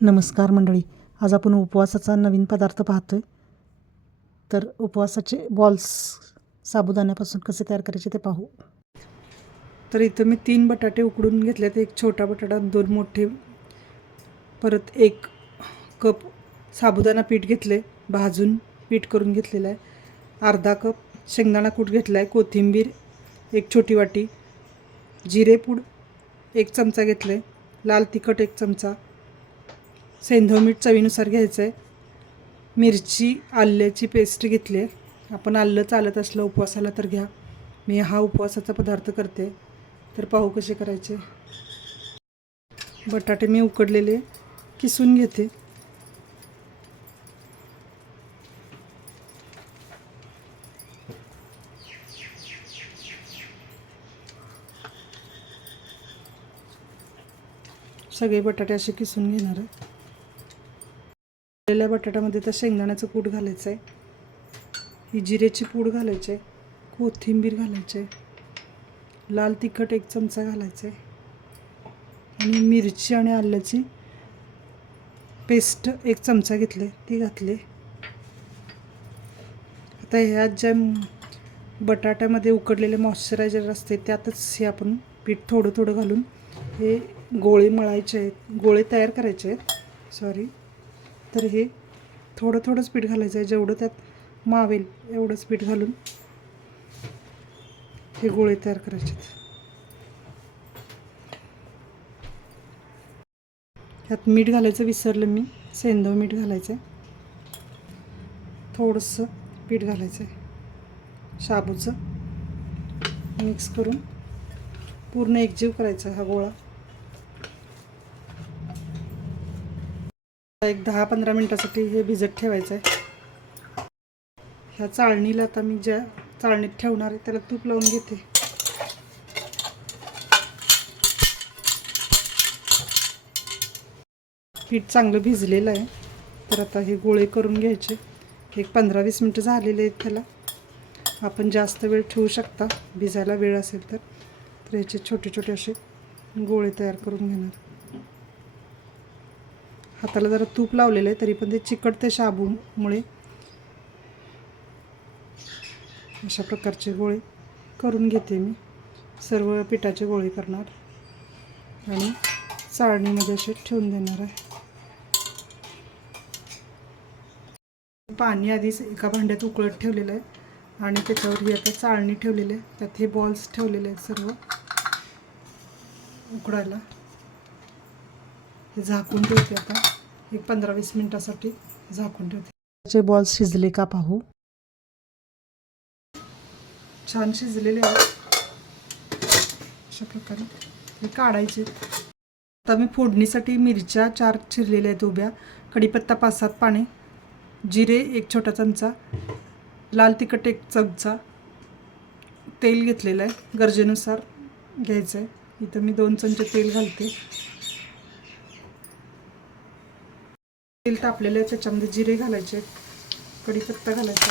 नमस्कार मंडळी. आज आपण उपवासाचा नवीन पदार्थ पाहतो आहे तर उपवासाचे बॉल्स साबुदाण्यापासून कसे तयार करायचे ते पाहू. तर इथं मी तीन बटाटे उकडून घेतलेत. एक छोटा बटाटा दोन मोठे. परत एक कप साबुदाणा पीठ घेतले. भाजून पीठ करून घेतलेलं आहे. अर्धा कप शेंगदाणा कूट घेतला आहे कोथिंबीर एक छोटी वाटी. जिरेपूड एक चमचा घेतले लाल तिखट एक चमचा. सेंधव मीठ चवीनुसार घ्यायचं आहे. मिरची आल्याची पेस्ट घेतली आहे. आपण आलं चालत असलं उपवासाला तर घ्या. मी हा उपवासाचा पदार्थ करते. तर पाहू कसे करायचे. बटाटे मी उकडलेले किसून घेते. सगळे बटाटे असे किसून घेणार आहे. उरलेल्या बटाट्यामध्ये तर शेंगदाण्याचं कूट घालायचं आहे ही जिरेची पूड घालायची आहे कोथिंबीर घालायची आहे लाल तिखट एक चमचा घालायचे आहे आणि मिरची आणि आल्याची पेस्ट एक चमचा घेतले. ती घातली. आता ह्यात ज्या बटाट्यामध्ये उकडलेले मॉइश्चरायझर असते त्यातच हे आपण पीठ थोडं थोडं घालून हे गोळे मळायचे आहेत. गोळे तयार करायचे आहेत. सॉरी तर हे थोडं थोडंच पीठ घालायचं आहे. जेवढं त्यात मावेल एवढंच पीठ घालून हे गोळे तयार करायचे आहेत ह्यात मीठ घालायचं विसरलं मी. सेंदव मीठ घालायचं आहे थोडंसं पीठ घालायचं आहे शाबूचं. मिक्स करून पूर्ण एकजीव करायचा हा गोळा. एक दहा पंधरा मिनटासाठी हे भिजत ठेवायचं आहे. ह्या चाळणीला आता मी ज्या चाळणीत ठेवणार आहे त्याला तूप लावून घेते. पीठ चांगलं भिजलेलं आहे. तर आता हे गोळे करून घ्यायचे. एक पंधरा वीस मिनटं झालेले आहेत त्याला. आपण जास्त वेळ ठेवू शकता. भिजायला वेळ असेल तर. तर ह्याचे छोटे छोटे असे गोळे तयार करून घेणार. हाताला जरा तूप लावलेलं आहे तरी पण ते चिकटते शाबूमुळे. अशा प्रकारचे गोळे करून घेते मी. सर्व पिठाचे गोळे करणार. आणि चाळणीमध्ये असे ठेवून देणार आहे. पाणी आधीच एका भांड्यात उकळत ठेवलेलं आहे. आणि त्याच्यावर ही आता चाळणी ठेवलेली आहे. त्यात हे बॉल्स ठेवलेले आहेत सर्व. उकडायला हे झाकून ठेवते आता. एक पंधरा वीस मिनटासाठी झाकून ठेवते. त्याचे बॉल्स शिजले का पाहू? छान शिजलेले आहेत. अशा प्रकारे हे काढायचे. आता मी फोडणीसाठी मिरच्या चार चिरलेल्या आहेत उभ्या. कढीपत्ता पाच सात पाने जिरे एक छोटा चमचा लाल तिखट एक चमचा तेल घेतलेलं आहे. गरजेनुसार घ्यायचं आहे. इथं मी दोन चमचे तेल घालते. तेल तापलेलं आहे त्याच्यामध्ये जिरे घालायचे कढीपत्ता घालायचा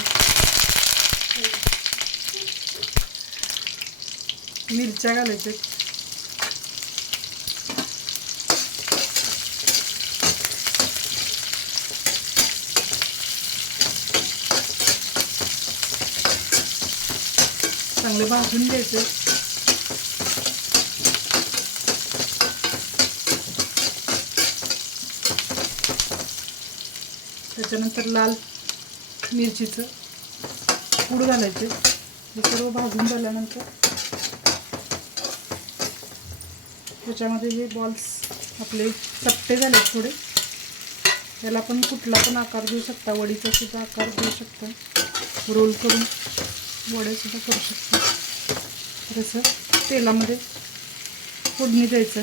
मिरच्या घालायच्या चांगले भाजून घ्यायचे त्याच्यानंतर लाल मिरचीचं पूड घालायचे. हे सर्व भाजून झाल्यानंतर त्याच्यामध्ये हे बॉल्स आपले चपटे झाले थोडे. त्याला पण कुठला पण आकार देऊ शकता. वडीचा सुद्धा आकार देऊ शकता. रोल करून वड्यासुद्धा करू शकता. तसं तेलामध्ये फोडणी द्यायचं.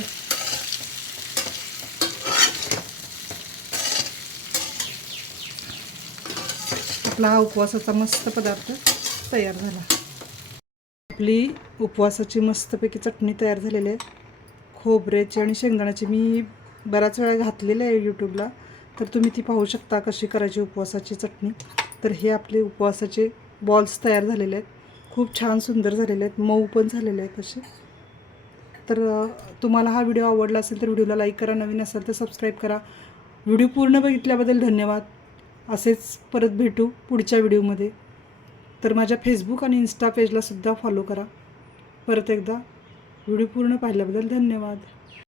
आपला हा उपवासाचा मस्त पदार्थ तयार झाला. आपली उपवासाची मस्तपैकी चटणी तयार झालेली आहे. खोबऱ्याची आणि शेंगदाण्याची मी बऱ्याच वेळा घातलेली आहे यूट्यूबला तर तुम्ही ती पाहू शकता कशी करायची उपवासाची चटणी. तर हे आपले उपवासाचे बॉल्स तयार झालेले आहेत. खूप छान सुंदर झालेले आहेत. मऊ पण झालेले आहेत असे. तर तुम्हाला हा व्हिडिओ आवडला असेल तर व्हिडिओला लाईक करा. नवीन असेल तर सबस्क्राईब करा. व्हिडिओ पूर्ण बघितल्याबद्दल धन्यवाद. असेच परत भेटू पुढच्या व्हिडिओमध्ये. तर माझ्या फेसबुक आणि इन्स्टा पेजलासुद्धा फॉलो करा. परत एकदा व्हिडिओ पूर्ण पाहिल्याबद्दल धन्यवाद.